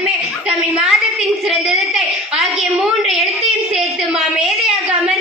மாதமே தமிழ் மாதத்தின் சிறந்ததத்தை ஆகிய மூன்று எழுத்தையும் சேர்த்து மாமேதையாக அமர்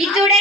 ഇത്തൂടെ